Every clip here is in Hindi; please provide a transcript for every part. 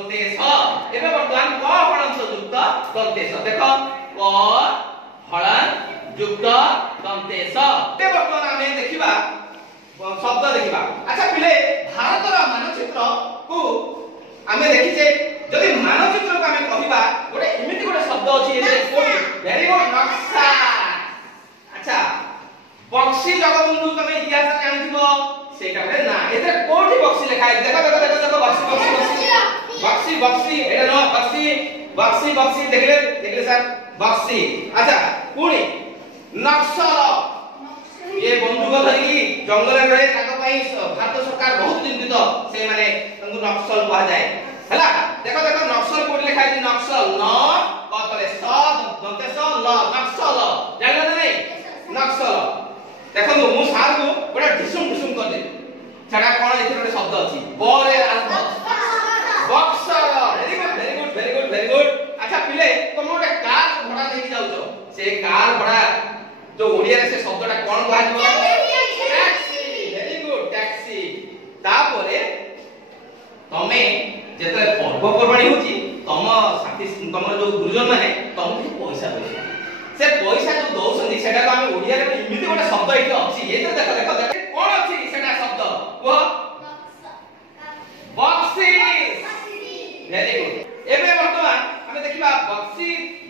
दन्तेश एबे वर्तमान क हलंत युक्त दन्तेश देखो क हलन युक्त दन्तेश एबे वर्तमान आमे देखिबा शब्द देखिबा अच्छा पिले भारतर मानचित्र को आमे देखिजे जदि मानचित्र को आमे कहिबा गोटे एमिति गोटे शब्द अछि एते कोइ वेरी गुड नक्शा अच्छा बक्सी जगबंधु तमे इतिहास जानिथिबो सेटा रे ना एते कोठी बक्सी लिखा है देखो देखो देखो देखो बक्सी बक्सी बक्सी बक्सी एटा न बक्सी बक्सी बक्सी देखले सर बक्सी अच्छा पुणी नक्सल ये बंदूक धरी जंगल रहे ताको पई भारत सरकार बहुत चिंतित से माने तंगु नक्सल कहा जाए हला देखो देखो नक्सल कोड लिखा है नक्सल न कतले स दंते स ल नक्सल जानला नहीं नक्सल देखो मु सार को बड़ा ढिसुम ढिसुम कर दे छडा कोन एथे गोटे शब्द अछि बोरे Buxar very good very good very good very good अच्छा पिले तुम गोटे कार भड़ा देके जाउछो से कार भड़ा जो ओडिया रे से शब्दटा कोन कहा जिवो टैक्सी वेरी गुड टैक्सी तापरे तमे जेतरे पर्व परवाणी होची तम साथी तमर जो गुरुजन माने तमके पैसा पैसा से पैसा जो दउसनी सेटा को हम ओडिया रे इमिति गोटे शब्द एठी अछि ए तो देखो देखो देखो कोन अछि सेटा शब्द को बक्सीस वेरी गुड एबे वर्तमान हमें देखिबा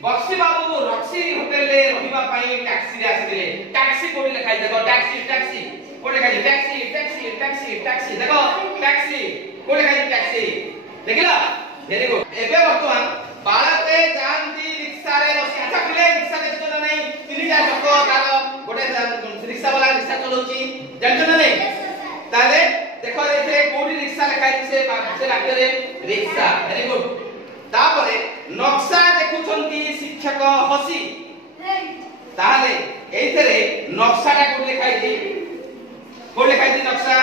बक्सी बाबू को रक्सी होटल ले रहिबा पई टैक्सी रे आसीले टैक्सी कोडी लिखाई देखो टैक्सी टैक्सी कोडी लिखाई टैक्सी टैक्सी टैक्सी टैक्सी देखो टैक्सी कोडी लिखाई टैक्सी देखिला वेरी गुड एबे वर्तमान बाळाते जानती रिक्शा रे बसी अच्छा पिले रिक्शा देखतो ना नहीं तीन चार चक्को तार गोटे रिक्शा वाला रिक्शा चलाउची जानतो ना नहीं ताले देखो एथे कोडी रिक्शा लिखाई से वाक्य रे रिक्शा वेरी गुड तापरे नक्शा देखुछंती शिक्षक हसी ताले एथरे नक्शाटा को लिखाई दी नक्शा